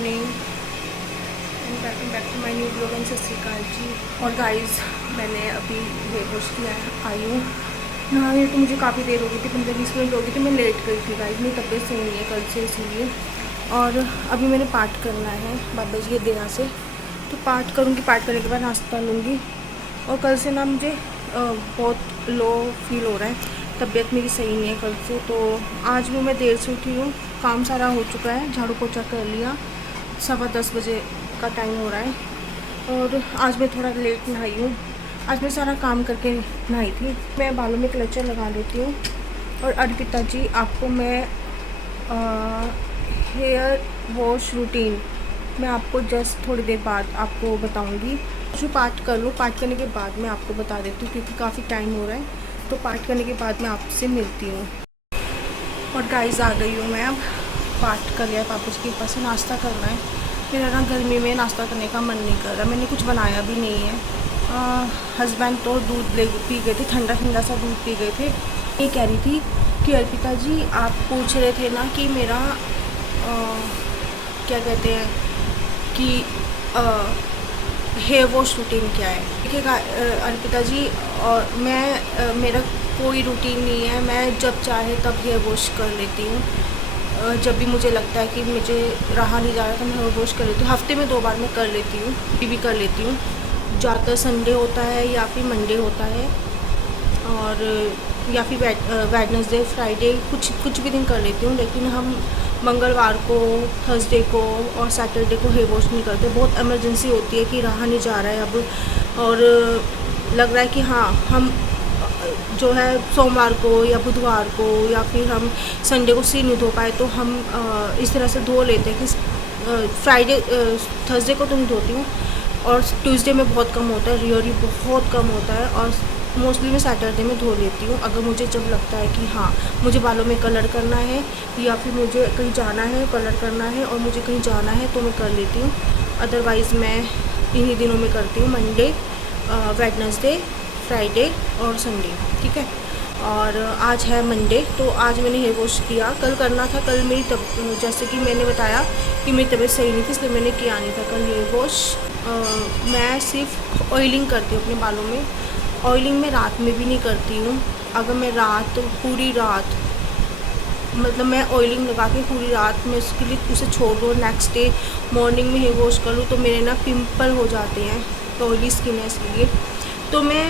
Morning and welcome back to my new blog and Sat Sri अकाल जी। और guys, मैंने अभी हेयर वॉश किया है, आई हूँ नहाने। तो मुझे काफ़ी देर हो गई थी, 15-20 मिनट हो गई थी, मैं लेट गई थी गाइस। मेरी तबीयत सही नहीं है कल से, इसीलिए। और अभी मैंने पाठ करना है बाबा जी के दया से, तो पाठ करूँगी। पाठ करने के बाद नाश्ता लूँगी। और कल से ना मुझे बहुत लो फील हो रहा है, तबीयत मेरी सही नहीं है कल से। तो आज भी मैं देर से उठी हूँ, काम सारा हो चुका है, झाड़ू पोछा कर लिया, 10:15 बजे का टाइम हो रहा है। और आज मैं थोड़ा लेट नहाई हूँ, आज मैं सारा काम करके नहाई थी। मैं बालों में क्लचर लगा लेती हूँ। और अर्पिता जी, आपको मैं हेयर वॉश रूटीन मैं आपको जस्ट थोड़ी देर बाद आपको बताऊँगी। जो पाठ कर लूँ, पाठ करने के बाद मैं आपको बता देती हूँ, क्योंकि काफ़ी टाइम हो रहा है। तो पाठ करने के बाद मैं आपसे मिलती हूँ। और गाइस, आ गई हूँ मैं। अब पाठ कर लिया, पापा जी के पास से नाश्ता करना है। मेरा ना गर्मी में नाश्ता करने का मन नहीं कर रहा, मैंने कुछ बनाया भी नहीं है। हस्बैंड तो दूध ले पी गए थे, ठंडा ठंडा सा दूध पी गए थे। ये कह रही थी कि अर्पिता जी, आप पूछ रहे थे ना कि मेरा क्या कहते हैं कि हेयर वॉश रूटीन क्या है। देखिएगा अर्पिता जी, और मेरा कोई रूटीन नहीं है। मैं जब चाहे तब हेयर वॉश कर लेती हूँ। जब भी मुझे लगता है कि मुझे रहा नहीं जा रहा तो मैं हेयर वॉश कर लेती हूँ। हफ्ते में 2 बार मैं कर लेती हूँ, भी कर लेती हूँ। ज़्यादातर संडे होता है या फिर मंडे होता है, और या फिर वेडनेसडे, फ्राइडे, कुछ भी दिन कर लेती हूँ। लेकिन हम मंगलवार को, थर्सडे को और सैटरडे को हेयर वॉश नहीं करते। बहुत इमरजेंसी होती है कि रहा नहीं जा रहा है अब, और लग रहा है कि हाँ, हम जो है सोमवार को या बुधवार को या फिर हम संडे को सिर नहीं धो पाए, तो हम इस तरह से धो लेते हैं कि फ्राइडे थर्सडे को तो नहीं धोती हूँ, और ट्यूसडे में बहुत कम होता है, रियली बहुत कम होता है। और मोस्टली मैं सैटरडे में धो लेती हूँ, अगर मुझे जब लगता है कि हाँ, मुझे बालों में कलर करना है या फिर मुझे कहीं जाना है, कलर करना है और मुझे कहीं जाना है, तो मैं कर लेती हूँ। अदरवाइज़ मैं इन्हीं दिनों में करती हूँ, मंडे, वेडनेसडे, फ्राइडे और संडे, ठीक है। और आज है मंडे, तो आज मैंने हेयर वॉश किया। कल करना था, कल मेरी जैसे कि मैंने बताया कि मेरी तबीयत सही नहीं थी, इसलिए मैंने किया नहीं था कल हेयर वॉश। मैं सिर्फ ऑयलिंग करती हूँ अपने बालों में। ऑयलिंग मैं रात में भी नहीं करती हूँ। अगर मैं पूरी रात, मतलब मैं ऑयलिंग लगा के पूरी रात में उसके लिए उसे छोड़ दूँ, नेक्स्ट डे मॉर्निंग में हेयर वॉश कर लूँ, तो मेरे ना पिंपल हो जाते हैं, तो ऑयली स्किन है इसलिए। तो मैं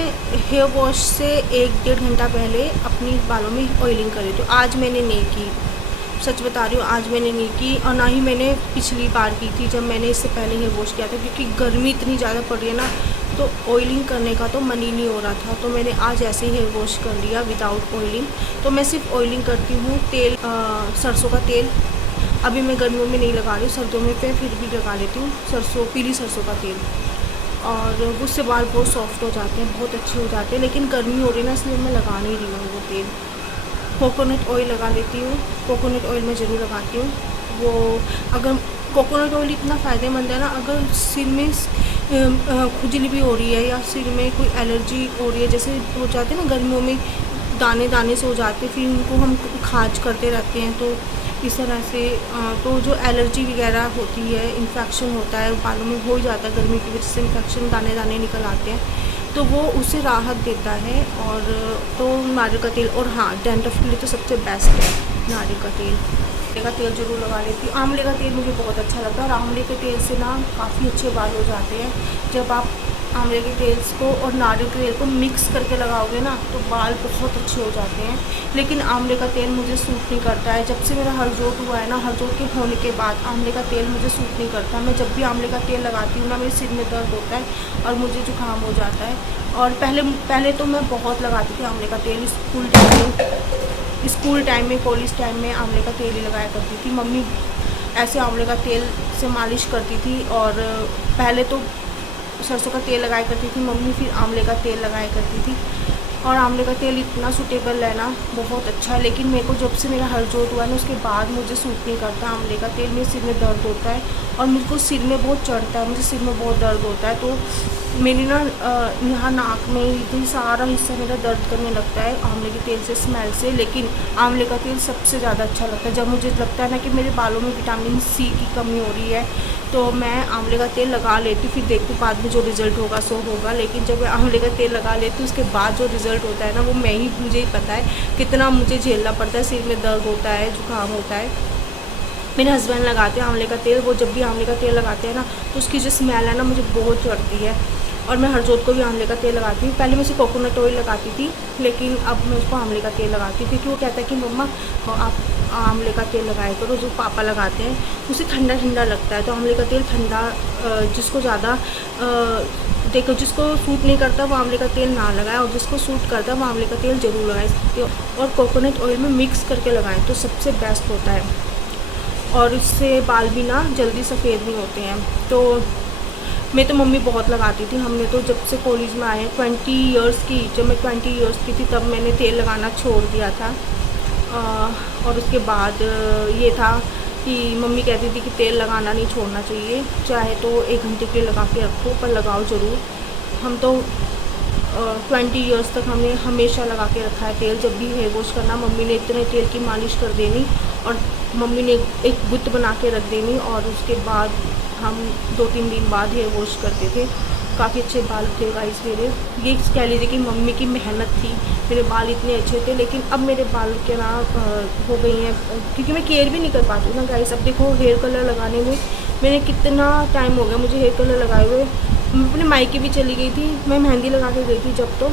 हेयर वॉश से 1-1.5 घंटा पहले अपनी बालों में ऑयलिंग कर लेती हूँ। आज मैंने नहीं की, सच बता रही हूँ, आज मैंने नहीं की। और ना ही मैंने पिछली बार की थी, जब मैंने इससे पहले हेयर वॉश किया था, क्योंकि गर्मी इतनी ज़्यादा पड़ रही है ना, तो ऑयलिंग करने का तो मन ही नहीं हो रहा था। तो मैंने आज ऐसे ही हेयर वॉश कर लिया विदाउट ऑयलिंग। तो मैं सिर्फ ऑयलिंग करती हूँ। तेल, सरसों का तेल अभी मैं गर्मियों में नहीं लगा रही हूँ, सर्दियों में फिर भी लगा लेती हूँ। पीली सरसों का तेल, और उससे बाल बहुत सॉफ्ट हो जाते हैं, बहुत अच्छे हो जाते हैं। लेकिन गर्मी हो रही है ना, इसलिए मैं लगा नहीं रही हूँ वो तेल। कोकोनट ऑयल लगा लेती हूँ, कोकोनट ऑयल मैं ज़रूर लगाती हूँ। वो अगर कोकोनट ऑयल इतना फ़ायदेमंद है ना, अगर सिर में खुजली भी हो रही है या सिर में कोई एलर्जी हो रही है, जैसे हो जाते हैं ना गर्मियों में, दाने दाने से हो जाते हैं, फिर उनको हम खाज करते रहते हैं, तो इस तरह से तो जो एलर्जी वगैरह होती है, इन्फेक्शन होता है बालों में, हो ही जाता है गर्मी की वजह से इन्फेक्शन, दाने दाने निकल आते हैं, तो वो उससे राहत देता है। और तो नारियल का तेल, और हाँ, डेंड्रफ के लिए तो सबसे बेस्ट है नारियल का तेल। आंवले का तेल ज़रूर लगा लेती हूँ। आंवले का तेल मुझे बहुत अच्छा लगता है, और आंवले के तेल से ना काफ़ी अच्छे बाल हो जाते हैं। जब आप आंवले के तेल को और नारियल के तेल को मिक्स करके लगाओगे ना, तो बाल बहुत अच्छे हो जाते हैं। लेकिन आंवले का तेल मुझे सूट नहीं करता है। जब से मेरा हरजोत हुआ है ना, हरजोत के होने के बाद आंवले का तेल मुझे सूट नहीं करता। मैं जब भी आंवले का तेल लगाती हूँ ना, मेरे सिर में दर्द होता है और मुझे जुकाम हो जाता है। और पहले तो मैं बहुत लगाती थी आंवले का तेल, स्कूल टाइम में, कॉलेज टाइम में आंवले का तेल ही लगाया करती थी। मम्मी ऐसे आंवले का तेल से मालिश करती थी, और पहले तो सरसों का तेल लगाया करती थी मम्मी, फिर आंवले का तेल लगाया करती थी। और आंवले का तेल इतना सूटेबल है ना, बहुत अच्छा है। लेकिन मेरे को जब से मेरा हरजोत हुआ है ना, उसके बाद मुझे सूट नहीं करता आंवले का तेल। मेरे सिर में दर्द होता है और मुझको सिर में बहुत चढ़ता है, मुझे सिर में बहुत दर्द होता है। तो मेरी ना यहाँ नाक में इतनी सारा हिस्सा मेरा दर्द करने लगता है आंवले के तेल से, स्मेल से। लेकिन आंवले का तेल सबसे ज़्यादा अच्छा लगता है। जब मुझे लगता है ना कि मेरे बालों में विटामिन सी की कमी हो रही है तो मैं आंवले का तेल लगा लेती हूँ, फिर देखती हूँ बाद में जो रिज़ल्ट होगा सो होगा। लेकिन जब मैं आंवले का तेल लगा लेती हूँ उसके बाद जो रिज़ल्ट होता है ना वो मुझे ही पता है कितना मुझे झेलना पड़ता है। सिर में दर्द होता है, जुकाम होता है। मेरे हस्बैंड लगाते हैं आंवले का तेल, वो जब भी आंवले का तेल लगाते हैं ना तो उसकी जो स्मेल है ना मुझे बहुत चढ़ती है। और मैं हरजोत को भी आंवले का तेल लगाती हूँ। पहले मैं उसे कोकोनट ऑयल लगाती थी लेकिन अब मैं उसको आंवले का तेल लगाती हूँ, क्योंकि वो कहता है कि मम्मा आप आंवले का तेल लगाया करो। जो पापा लगाते हैं उसे ठंडा ठंडा लगता है, तो आंवले का तेल ठंडा, जिसको ज़्यादा देखो जिसको सूट नहीं करता वो आंवले का तेल ना लगाए, और जिसको सूट करता है वो आंवले का तेल ज़रूर लगाए। और कोकोनट ऑयल में मिक्स करके लगाएं तो सबसे बेस्ट होता है, और इससे बाल भी ना जल्दी सफ़ेद नहीं होते हैं। तो मैं तो मम्मी बहुत लगाती थी। हमने तो जब से कॉलेज में आए 20 इयर्स की, जब मैं 20 इयर्स की थी तब मैंने तेल लगाना छोड़ दिया था। और उसके बाद ये था कि मम्मी कहती थी कि तेल लगाना नहीं छोड़ना चाहिए, चाहे तो 1 घंटे के लिए लगा के रखो पर लगाओ ज़रूर। हम तो 20 इयर्स तक हमने हमेशा लगा के रखा है तेल। जब भी हेयर वॉश करना मम्मी ने इतने तेल की मालिश कर देनी और मम्मी ने एक गुत्त बना के रख देनी, और उसके बाद हम 2-3 दिन बाद हेयर वॉश करते थे। काफ़ी अच्छे बाल थे गाइस मेरे। ये कह लीजिए कि मम्मी की मेहनत थी, मेरे बाल इतने अच्छे थे। लेकिन अब मेरे बाल के ना हो गई हैं, क्योंकि मैं केयर भी नहीं कर पाती हूँ ना गाइस। अब देखो हेयर कलर लगाने में मैंने कितना टाइम हो गया मुझे हेयर कलर लगाए हुए। मैं अपने मायके भी चली गई थी, मैं मेहंदी लगा के गई थी जब तो।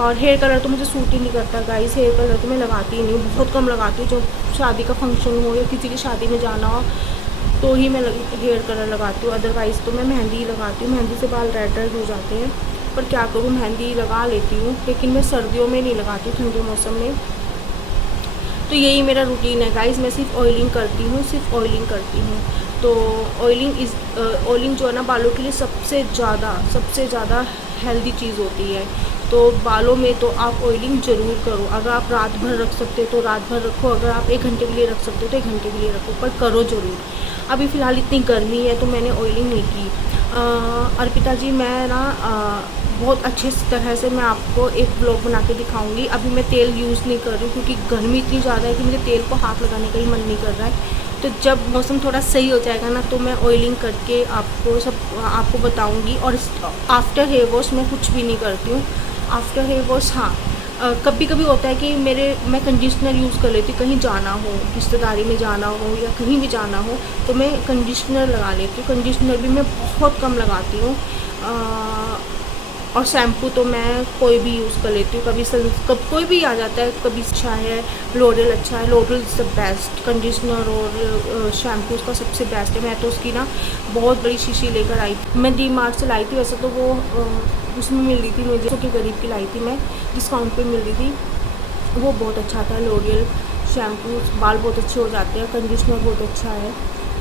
और हेयर कलर तो मुझे सूट ही नहीं करता गाइस। हेयर कलर तो मैं लगाती ही नहीं हूँ, बहुत कम लगाती हूँ। जब शादी का फंक्शन हो या किसी की शादी में जाना हो तो ही मैं हेयर कलर लगाती हूँ, अदरवाइज़ तो मैं मेहंदी ही लगाती हूँ। मेहंदी से बाल रेड रेड हो जाते हैं, पर क्या करूँ, मेहंदी लगा लेती हूँ। लेकिन मैं सर्दियों में नहीं लगाती, ठंडे मौसम में। तो यही मेरा रूटीन है गाइस। मैं सिर्फ ऑयलिंग करती हूँ, सिर्फ ऑयलिंग करती हूँ। तो ऑयलिंग जो है ना बालों के लिए सबसे ज़्यादा हेल्दी चीज़ होती है। तो बालों में तो आप ऑयलिंग ज़रूर करो। अगर आप रात भर रख सकते हो तो रात भर रखो, अगर आप 1 घंटे के लिए रख सकते हो तो 1 घंटे के लिए रखो, पर करो ज़रूर। अभी फ़िलहाल इतनी गर्मी है तो मैंने ऑयलिंग नहीं की। अर्पिता जी मैं ना बहुत अच्छे तरह से मैं आपको एक ब्लॉग बना के दिखाऊंगी। अभी मैं तेल यूज़ नहीं कर रही हूँ क्योंकि गर्मी इतनी ज़्यादा है कि मुझे तेल को हाथ लगाने का ही मन नहीं कर रहा है। तो जब मौसम थोड़ा सही हो जाएगा ना तो मैं ऑयलिंग करके आपको बताऊंगी। और आफ्टर हेयर वॉश मैं कुछ भी नहीं करती हूँ। आफ्टर हेयर वॉश हाँ, कभी कभी होता है कि मैं कंडीशनर यूज़ कर लेती हूँ। कहीं जाना हो, रिश्तेदारी में जाना हो या कहीं भी जाना हो तो मैं कंडीशनर लगा लेती हूँ। कंडीशनर भी मैं बहुत कम लगाती हूँ। और शैम्पू तो मैं कोई भी यूज़ कर लेती हूँ। कब कोई भी आ जाता है, कभी अच्छा है लोरियल, अच्छा है L'Oreal is the best. Conditioner और शैम्पू उसका सबसे बेस्ट है। मैं तो उसकी ना बहुत बड़ी शीशी लेकर आई, मैं डी मार्ट से लाई थी। वैसे तो वो उसमें मिल रही थी मुझे, के करीब की लाई थी मैं, डिस्काउंट पे मिल रही थी। वो बहुत अच्छा था लोरियल शैम्पू, बाल बहुत अच्छे हो जाते हैं। कंडीशनर बहुत अच्छा है।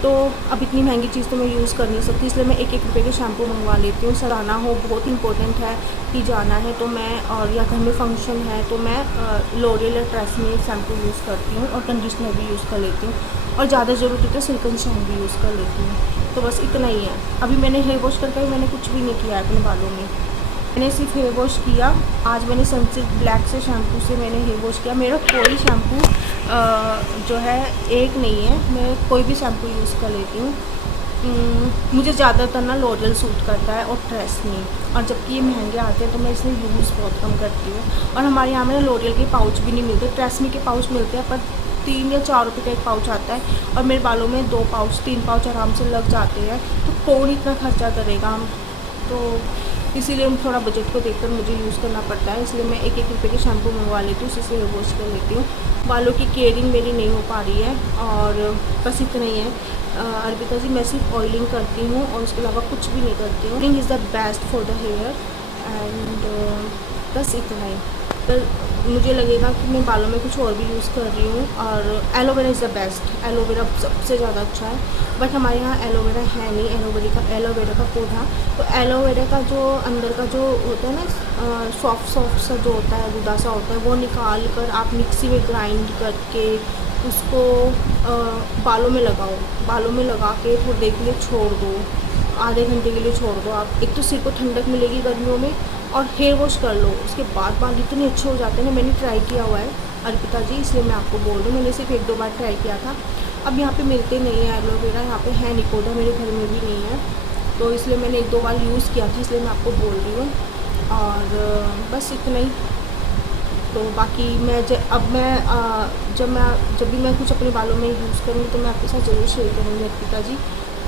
तो अब इतनी महंगी चीज़ तो मैं यूज़ कर नहीं सकती, इसलिए मैं 1-1 रुपये के शैम्पू मंगवा लेती हूँ। सराहना हो, बहुत इंपॉर्टेंट है कि जाना है तो मैं, और या घर में फंक्शन है तो मैं लोरियल या ट्रेसमे शैम्पू यूज़ करती हूँ और कंडीशनर भी यूज़ कर लेती हूँ। और ज़्यादा ज़रूरत है तो सिल्कन शैम्पू भी यूज़ कर लेती हूँ। तो बस इतना ही है। अभी मैंने हेयर वॉश करके मैंने कुछ भी नहीं किया है अपने बालों में। मैंने सिर्फ हेयर वॉश किया। आज मैंने सनसिल्क ब्लैक से शैम्पू से मैंने हेयर वॉश किया। मेरा कोई शैम्पू जो है एक नहीं है, मैं कोई भी शैम्पू यूज़ कर लेती हूँ। मुझे ज़्यादातर ना लोरियल सूट करता है और ट्रेसमी, और जबकि ये महंगे आते हैं तो मैं इसमें यूज़ बहुत कम करती हूँ। और हमारे यहाँ में ना लोरियल के पाउच भी नहीं मिलते, ट्रेसमी के पाउच मिलते हैं, पर 3 या 4 रुपये का एक पाउच आता है। और मेरे बालों में 2 पाउच 3 पाउच आराम से लग जाते हैं, तो कौन इतना खर्चा करेगा हम। तो इसीलिए थोड़ा बजट को देखकर मुझे यूज़ करना पड़ता है। इसलिए मैं 1-1 रुपये के शैम्पू मंगवा लेती हूँ, उसी से हेयर वॉश कर लेती हूँ। बालों की केयरिंग मेरी नहीं हो पा रही है, और बस इतना ही है। अर्पिता जी मैं सिर्फ ऑयलिंग करती हूँ और उसके अलावा कुछ भी नहीं करती हूँ। Oiling is the best for the hair, and बस इतना ही। पर मुझे लगेगा कि मैं बालों में कुछ और भी यूज़ कर रही हूँ। और aloe vera is the best, aloe vera सबसे ज़्यादा अच्छा है। बट हमारे यहाँ एलोवेरा है नहीं, एलोवेरा का पौधा। तो एलोवेरा का जो अंदर का जो होता है ना सॉफ्ट सा जो होता है, गुदा सा होता है, वो निकाल कर आप मिक्सी में ग्राइंड करके उसको बालों में लगाओ। बालों में लगा के थोड़ी देर के लिए छोड़ दो, आधे घंटे के लिए छोड़ दो आप। एक तो सिर को ठंडक मिलेगी गर्मियों में, और हेयर वॉश कर लो, उसके बाद बाल इतने अच्छे हो जाते हैं ना। मैंने ट्राई किया हुआ है अर्पिता जी, इसलिए मैं आपको बोल रही हूँ। मैंने सिर्फ 1-2 बार ट्राई किया था। अब यहाँ पे मिलते नहीं है एलोवेरा, यहाँ पे है निकोडा, मेरे घर में भी नहीं है, तो इसलिए मैंने 1-2 बार यूज़ किया था, इसलिए मैं आपको बोल रही हूँ। और बस इतना ही। तो बाकी मैं जब भी मैं कुछ अपने बालों में यूज़ करूँगी तो मैं आपके साथ ज़रूर शेयर करूँगी अर्पिता जी।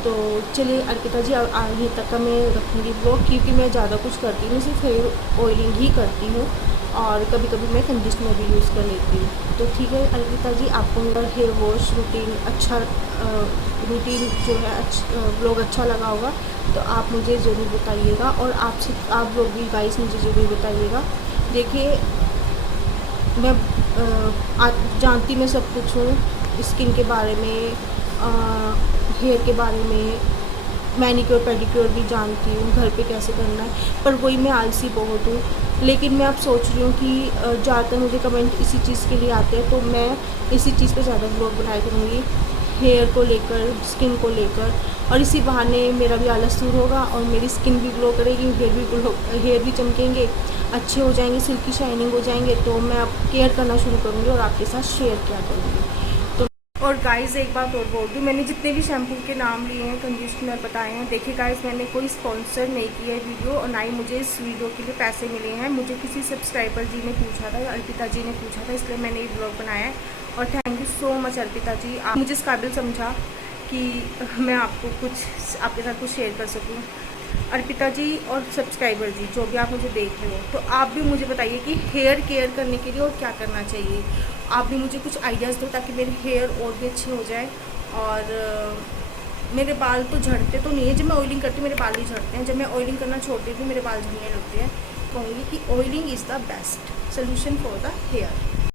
तो चलिए अर्पिता जी, अब आगे तक का मैं रखूँगी ब्लॉग, क्योंकि मैं ज़्यादा कुछ करती नहीं, सिर्फ हेयर ऑयलिंग ही करती हूँ, और कभी कभी मैं कंडीशनर भी यूज़ कर लेती हूँ। तो ठीक है अर्पिता जी, आपको मेरा हेयर वॉश रूटीन रूटीन जो है ब्लॉग अच्छा लगा होगा तो आप मुझे ज़रूर बताइएगा, और आप लोग भी गाइस मुझे ज़रूर बताइएगा। देखिए, मैं जानती मैं सब कुछ हूँ स्किन के बारे में, हेयर के बारे में, मैनिक्योर पेडिक्योर भी जानती हूँ, घर पे कैसे करना है, पर वही मैं आलसी बहुत हूँ। लेकिन मैं अब सोच रही हूँ कि ज़्यादातर मुझे कमेंट इसी चीज़ के लिए आते हैं, तो मैं इसी चीज़ पे ज़्यादा ब्लॉग बनाया करूँगी, हेयर को लेकर, स्किन को लेकर, और इसी बहाने मेरा भी आलस दूर होगा और मेरी स्किन भी ग्लो करेगी, हेयर भी चमकेंगे, अच्छे हो जाएंगे, सिल्की शाइनिंग हो जाएंगे। तो मैं अब केयर करना शुरू करूँगी और आपके साथ शेयर किया करूँगी। तो और गाइस एक बात और बोल दूँ, मैंने जितने भी शैम्पू के नाम लिए हैं, कंडीशनर बताए हैं, देखिए गाइस मैंने कोई स्पॉन्सर नहीं किया है वीडियो, और ना ही मुझे इस वीडियो के लिए पैसे मिले हैं। मुझे किसी सब्सक्राइबर जी ने पूछा था, अर्पिता जी ने पूछा था, इसलिए मैंने ये ब्लॉग बनाया है। और thank you so much Arpita ji, आप मुझे इस काबिल समझा कि मैं आपको आपके साथ कुछ शेयर कर सकूँ। अर्पिता जी और सब्सक्राइबर जी, जो भी आप मुझे देख रहे हो, तो आप भी मुझे बताइए कि हेयर केयर करने के लिए और क्या करना चाहिए। आप भी मुझे कुछ आइडियाज़ दो ताकि मेरे हेयर और भी अच्छे हो जाए। और मेरे बाल तो झड़ते तो नहीं है, जब मैं ऑयलिंग करती हूँ मेरे बाल ही झड़ते हैं, जब मैं ऑयलिंग करना छोड़ देती हूँ मेरे बाल झड़ने लगते हैं। कहूँगी कि oiling is the best solution for the hair.